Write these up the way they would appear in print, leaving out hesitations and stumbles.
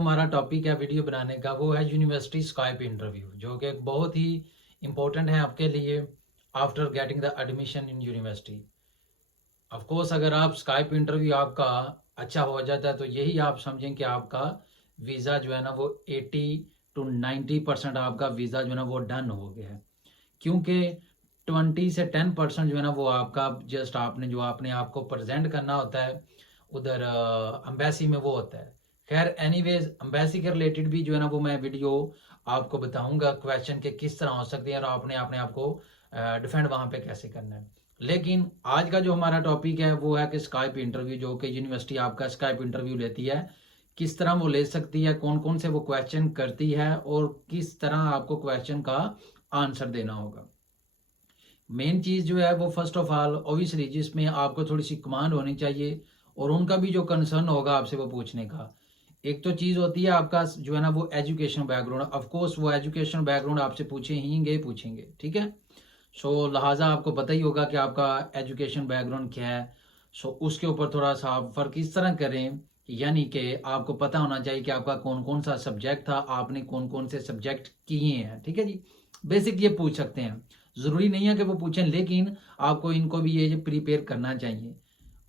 हमारा टॉपिक है वीडियो बनाने का, वो है यूनिवर्सिटी स्काइप इंटरव्यू, जो कि एक बहुत ही इम्पोर्टेंट है आपके लिए after getting the admission in university. Of course अगर आप स्काइप इंटरव्यू आपका अच्छा हो जाता है तो यही आप समझें कि आपका वीज़ा जो है ना वो 80 to 90% आपका वीज़ा जो है ना वो डन हो गया है। क्योंकि 20 से 10% जो है ना वो आपका जस्ट आपने जो आपने आपको प्रेजेंट करना होता है उधर अम्बेसी में वो होता है। खैर एनीवेज अम्बेसी के रिलेटेड भी जो है ना वो मैं वीडियो आपको बताऊंगा, क्वेश्चन के किस तरह हो सकते हैं और आपने अपने आप को डिफेंड वहां पे कैसे करना है। लेकिन आज का जो हमारा टॉपिक है वो है कि स्काइप इंटरव्यू, जो कि यूनिवर्सिटी आपका स्काइप इंटरव्यू लेती है, किस तरह वो ले सकती है, कौन कौन से वो क्वेश्चन करती है और किस तरह आपको क्वेश्चन का आंसर देना होगा। मेन चीज़ जो है वो फर्स्ट ऑफ ऑल ऑब्वियसली जिसमें आपको थोड़ी सी कमांड होनी चाहिए और उनका भी जो कंसर्न होगा आपसे वो पूछने का। एक तो चीज़ होती है आपका जो है ना वो एजुकेशन बैकग्राउंड, ऑफ कोर्स वो एजुकेशन बैकग्राउंड आपसे पूछेंगे, ठीक है। सो लिहाजा आपको पता ही होगा कि आपका एजुकेशन बैकग्राउंड क्या है। सो उसके ऊपर थोड़ा सा आप फर्क इस तरह करें, यानी कि आपको पता होना चाहिए कि आपका कौन कौन सा सब्जेक्ट था, आपने कौन कौन से सब्जेक्ट किए हैं, ठीक है जी। बेसिक ये पूछ सकते हैं, ज़रूरी नहीं है कि वो पूछें, लेकिन आपको इनको भी ये प्रिपेयर करना चाहिए।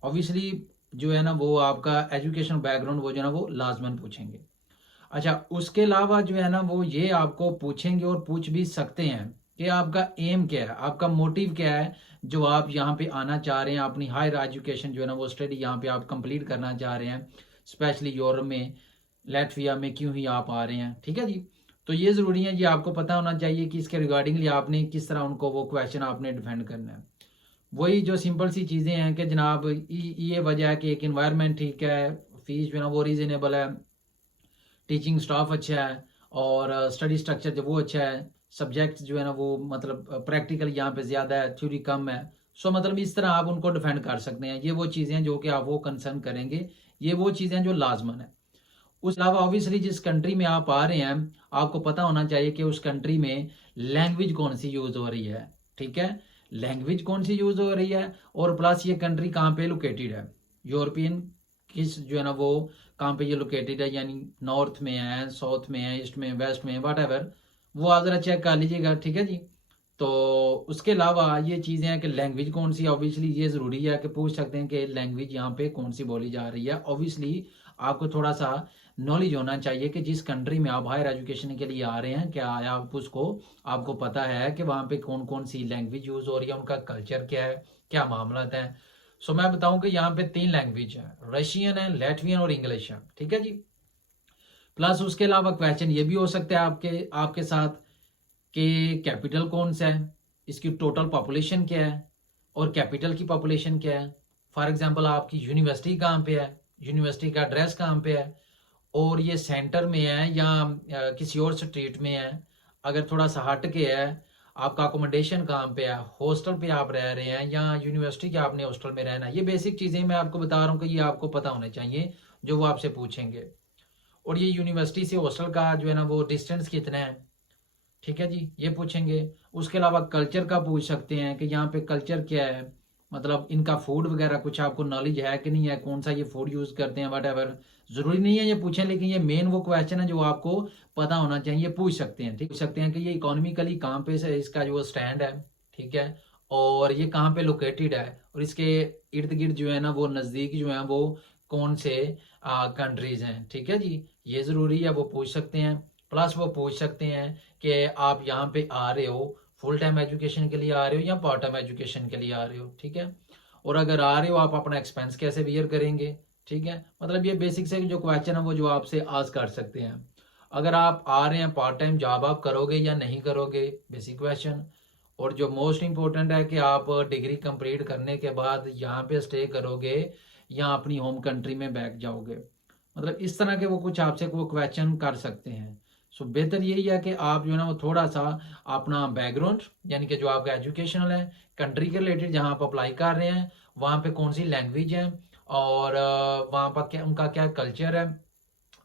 ऑब्वियसली जो है ना वो आपका एजुकेशन बैकग्राउंड वो जो है ना वो लाजमन पूछेंगे। अच्छा, उसके अलावा जो है ना वो ये आपको पूछेंगे और पूछ भी सकते हैं कि आपका एम क्या है, आपका मोटिव क्या है, जो आप यहाँ पे आना चाह रहे हैं, अपनी हायर एजुकेशन जो है ना वो स्टडी यहाँ पे आप कंप्लीट करना चाह रहे हैं, स्पेशली यूरोप में, लैटविया में क्यों ही आप आ रहे हैं, ठीक है जी। तो ये ज़रूरी है, ये आपको पता होना चाहिए कि इसके रिगार्डिंगली आपने किस तरह उनको वो क्वेश्चन आपने डिफेंड करना है। वही जो सिंपल सी चीज़ें हैं कि जनाब ये वजह है कि एक इन्वायरमेंट ठीक है, फीस जो है ना वो रीजनेबल है, टीचिंग स्टाफ अच्छा है और स्टडी स्ट्रक्चर जो वो अच्छा है, सब्जेक्ट जो है ना वो मतलब प्रैक्टिकल यहाँ पे ज़्यादा है, थ्योरी कम है। सो मतलब इस तरह आप उनको डिफेंड कर सकते हैं। ये वो चीज़ें जो कि आप वो कंसर्न करेंगे, ये वो चीज़ें जो लाजमन है। उस अलावा ऑब्वियसली जिस कंट्री में आप आ रहे हैं आपको पता होना चाहिए कि उस कंट्री में लैंग्वेज कौन सी यूज़ हो रही है, ठीक है। लैंग्वेज कौन सी यूज़ हो रही है और प्लस ये कंट्री कहाँ पे लोकेटेड है, यूरोपियन किस जो है ना वो कहाँ पे ये लोकेटेड है, यानी नॉर्थ में है, साउथ में है, ईस्ट में, वेस्ट में, वट एवर, वो आप ज़रा चेक कर लीजिएगा, ठीक है जी। तो उसके अलावा ये चीज़ें हैं कि लैंग्वेज कौन सी, ऑब्वियसली ये ज़रूरी है कि पूछ सकते हैं कि लैंग्वेज यहाँ पे कौन सी बोली जा रही है। ऑब्वियसली आपको थोड़ा सा नॉलेज होना चाहिए कि जिस कंट्री में आप हायर एजुकेशन के लिए आ रहे हैं, क्या आप उसको आपको पता है कि वहाँ पे कौन कौन सी लैंग्वेज यूज़ हो रही है, उनका कल्चर क्या है, क्या मामला है। सो मैं बताऊं कि यहाँ पे 3 लैंग्वेज है, रशियन है, लैटवियन और इंग्लिश है, ठीक है जी। प्लस उसके अलावा क्वेश्चन ये भी हो सकता है आपके आपके साथ कि कैपिटल कौन सा है, इसकी टोटल पॉपुलेशन क्या है और कैपिटल की पॉपुलेशन क्या है। फॉर एग्जांपल आपकी यूनिवर्सिटी कहाँ पे है, यूनिवर्सिटी का एड्रेस कहाँ पे है, और ये सेंटर में है या किसी और स्ट्रीट में है, अगर थोड़ा सा हट के है, आपका अकोमोडेशन कहाँ पे है, हॉस्टल पे आप रह रहे हैं या यूनिवर्सिटी के आपने हॉस्टल में रहना है। ये बेसिक चीज़ें मैं आपको बता रहा हूँ कि ये आपको पता होने चाहिए जो वो आपसे पूछेंगे। और ये यूनिवर्सिटी से हॉस्टल का जो है ना वो डिस्टेंस कितना है, ठीक है जी, ये पूछेंगे। उसके अलावा कल्चर का पूछ सकते हैं कि यहाँ पे कल्चर क्या है, मतलब इनका फूड वगैरह कुछ आपको नॉलेज है कि नहीं है, कौन सा ये फूड यूज़ करते हैं, वट एवर। ज़रूरी नहीं है ये पूछें, लेकिन ये मेन वो क्वेश्चन है जो आपको पता होना चाहिए, पूछ सकते हैं, ठीक, पूछ सकते हैं कि ये इकोनॉमिकली कहाँ पे से इसका जो स्टैंड है, ठीक है, और ये कहाँ पे लोकेटेड है, और इसके इर्द गिर्द जो है ना वो नज़दीक जो है वो कौन से कंट्रीज़ हैं, ठीक है जी। ये ज़रूरी है, वो पूछ सकते हैं। प्लस वो पूछ सकते हैं कि आप यहाँ पे आ रहे हो फुल टाइम एजुकेशन के लिए आ रहे हो या पार्ट टाइम एजुकेशन के लिए आ रहे हो, ठीक है। और अगर आ रहे हो आप अपना एक्सपेंस कैसे बियर करेंगे, ठीक है। मतलब ये बेसिक से जो क्वेश्चन है वो जो आपसे आज कर सकते हैं। अगर आप आ रहे हैं पार्ट टाइम जॉब आप करोगे या नहीं करोगे, बेसिक क्वेश्चन। और जो मोस्ट इंपॉर्टेंट है कि आप डिग्री कंप्लीट करने के बाद यहाँ पे स्टे करोगे या अपनी होम कंट्री में बैठ जाओगे। मतलब इस तरह के वो कुछ आपसे वो क्वेश्चन कर सकते हैं। सो बेहतर यही है कि आप जो है ना वो थोड़ा सा अपना बैकग्राउंड, यानी कि जो आपका एजुकेशनल है, कंट्री के रिलेटेड जहाँ आप अप्लाई कर रहे हैं वहाँ पे कौन सी लैंग्वेज है और वहाँ पर क्या उनका क्या कल्चर है,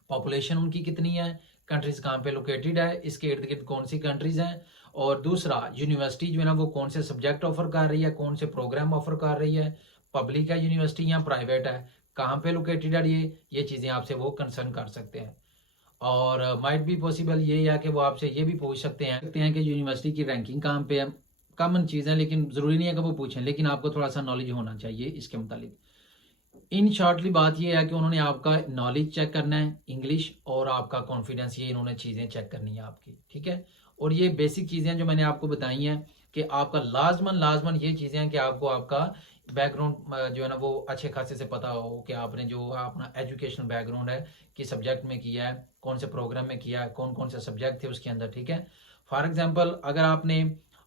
पॉपुलेशन उनकी कितनी है, कंट्रीज कहाँ पे लोकेटेड है, इसके इर्द गिर्द कौन सी कंट्रीज हैं, और दूसरा यूनिवर्सिटी जो है ना वो कौन से सब्जेक्ट ऑफर कर रही है, कौन से प्रोग्राम ऑफर कर रही है, पब्लिक है यूनिवर्सिटी या प्राइवेट है, कहाँ पे लोकेटेड है, ये चीज़ें आपसे वो कंसर्न कर सकते हैं। और माइट बी पॉसिबल ये या कि वो आपसे ये भी पूछ सकते हैं कि यूनिवर्सिटी की रैंकिंग कहाँ पे है। कॉमन चीज़ है, लेकिन ज़रूरी नहीं है कि वो पूछें, लेकिन आपको थोड़ा सा नॉलेज होना चाहिए इसके मुतालिक। इन शॉर्टली बात ये है कि उन्होंने आपका नॉलेज चेक करना है, इंग्लिश और आपका कॉन्फिडेंस, ये इन्होंने चीज़ें चेक करनी है आपकी, ठीक है। और ये बेसिक चीज़ें जो मैंने आपको बताई हैं कि आपका लाजमन ये चीज़ें हैं कि आपको आपका बैकग्राउंड जो है ना वो अच्छे खासे से पता हो कि आपने जो अपना एजुकेशनल बैकग्राउंड है किस सब्जेक्ट में किया है, कौन से प्रोग्राम में किया है, कौन कौन से सब्जेक्ट थे उसके अंदर, ठीक है। फॉर एग्जाम्पल अगर आपने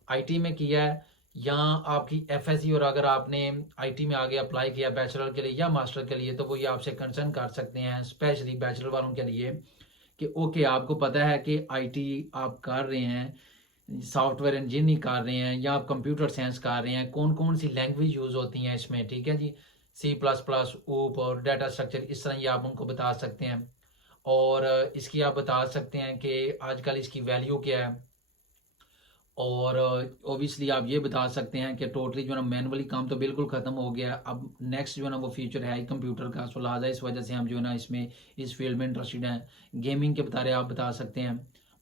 आईटी में किया है या आपकी एफएससी, और अगर आपने आईटी में आगे अप्लाई किया बैचलर के लिए या मास्टर के लिए, तो वो ये आपसे कंसर्न कर सकते हैं स्पेशली बैचलर वालों के लिए कि ओके आपको पता है कि आईटी आप कर रहे हैं, सॉफ्टवेयर इंजीनियरिंग कर रहे हैं या आप कंप्यूटर साइंस कर रहे हैं, कौन कौन सी लैंग्वेज यूज़ होती हैं इसमें, ठीक है जी। C++, ऊप और डाटा स्ट्रक्चर, इस तरह ये आप उनको बता सकते हैं। और इसकी आप बता सकते हैं कि आजकल इसकी वैल्यू क्या है। और ऑब्वियसली आप ये बता सकते हैं कि टोटली जो है ना मैनुअली काम तो बिल्कुल ख़त्म हो गया, अब नेक्स्ट जो है ना वो फ्यूचर है ही कंप्यूटर का, सो लिहाजा इस वजह से हम जो है ना इसमें इस फील्ड में इंटरेस्टेड हैं। गेमिंग के बारे आप बता सकते हैं,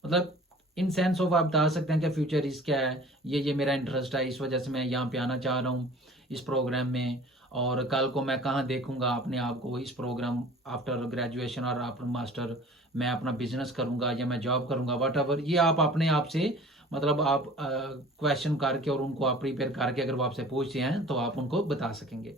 मतलब इन सेंस ऑफ आप बता सकते हैं कि फ्यूचर इस क्या है, ये मेरा इंटरेस्ट है, इस वजह से मैं यहाँ पे आना चाह रहा हूँ इस प्रोग्राम में। और कल को मैं कहाँ देखूंगा अपने आप को इस प्रोग्राम आफ्टर ग्रेजुएशन और आफ्टर मास्टर, मैं अपना बिजनेस करूंगा या मैं जॉब करूंगा, वट एवर, ये आप अपने आप से मतलब आप क्वेश्चन करके और उनको आप प्रिपेयर करके अगर वो आपसे पूछते हैं तो आप उनको बता सकेंगे।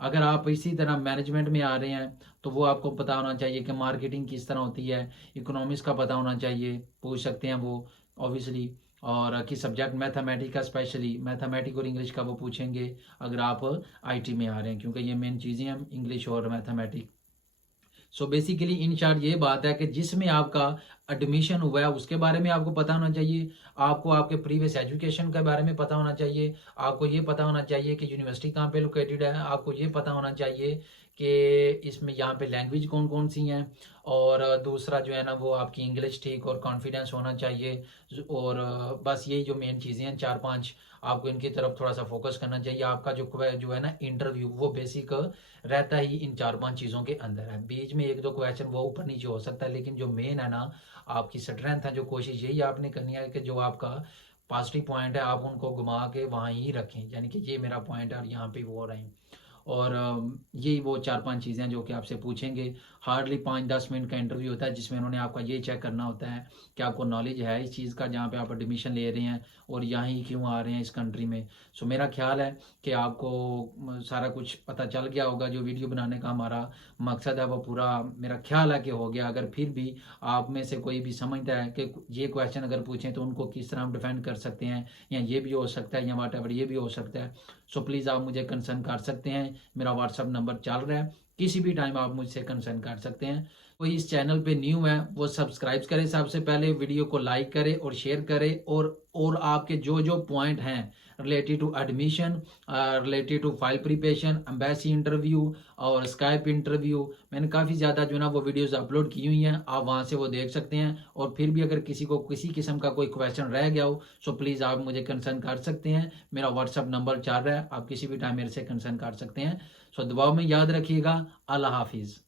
अगर आप इसी तरह मैनेजमेंट में आ रहे हैं तो वो आपको पता होना चाहिए कि मार्केटिंग किस तरह होती है, इकोनॉमिक्स का पता होना चाहिए, पूछ सकते हैं वो ऑब्वियसली। और किस सब्जेक्ट मैथमेटिक्स का, स्पेशली मैथमेटिक्स और इंग्लिश का वो पूछेंगे अगर आप आईटी में आ रहे हैं, क्योंकि ये मेन चीज़ें हैं इंग्लिश और mathematics. So basically in short ये बात है कि जिसमें आपका एडमिशन हुआ है उसके बारे में आपको पता होना चाहिए, आपको आपके प्रीवियस एजुकेशन के बारे में पता होना चाहिए, आपको ये पता होना चाहिए कि यूनिवर्सिटी कहाँ पे लोकेटेड है, आपको ये पता होना चाहिए कि इसमें यहाँ पे लैंग्वेज कौन कौन सी हैं, और दूसरा जो है ना वो आपकी इंग्लिश ठीक और कॉन्फिडेंस होना चाहिए। और बस यही जो मेन चीज़ें हैं 4-5, आपको इनकी तरफ थोड़ा सा फोकस करना चाहिए। आपका जो है ना इंटरव्यू वो बेसिक रहता ही इन 4-5 चीज़ों के अंदर है, बीच में 1-2 क्वेश्चन वो ऊपर नीचे हो सकता है, लेकिन जो मेन है ना आपकी स्ट्रेंथ है, जो कोशिश यही आपने करनी है कि जो आपका पॉजिटिव पॉइंट है आप उनको घुमा के वहाँ ही रखें, यानी कि ये मेरा पॉइंट है और यहाँ पे वो हो रहे हैं। और यही वो 4-5 चीज़ें जो कि आपसे पूछेंगे। हार्डली 5-10 मिनट का इंटरव्यू होता है जिसमें उन्होंने आपका ये चेक करना होता है कि आपको नॉलेज है इस चीज़ का जहाँ पे आप एडमिशन ले रहे हैं और यहाँ ही क्यों आ रहे हैं इस कंट्री में। सो मेरा ख्याल है कि आपको सारा कुछ पता चल गया होगा। जो वीडियो बनाने का हमारा मकसद है वो पूरा मेरा ख्याल है कि हो गया। अगर फिर भी आप में से कोई भी समझता है कि ये क्वेश्चन अगर पूछें तो उनको किस तरह हम डिफेंड कर सकते हैं, या ये भी हो सकता है या वाट एवर ये भी हो सकता है, सो प्लीज़ आप मुझे कंसर्न कर सकते हैं। मेरा व्हाट्सअप नंबर चल रहा है, किसी भी टाइम आप मुझसे कंसर्न कर सकते हैं। कोई इस चैनल पे न्यू है वो सब्सक्राइब करे, सबसे पहले वीडियो को लाइक करे और शेयर करे। और आपके जो जो पॉइंट हैं related to admission, related to file preparation, embassy interview और स्काइप इंटरव्यू, मैंने काफ़ी ज़्यादा जो है ना वो वीडियोस अपलोड की हुई हैं, आप वहाँ से वो देख सकते हैं। और फिर भी अगर किसी को किसी किस्म का कोई क्वेश्चन रह गया हो सो प्लीज़ आप मुझे कंसर्न कर सकते हैं। मेरा व्हाट्सअप नंबर चल रहा है, आप किसी भी टाइम मेरे से कंसर्न कर सकते हैं। सो दुआओं में याद रखिएगा। अल्लाह हाफिज़।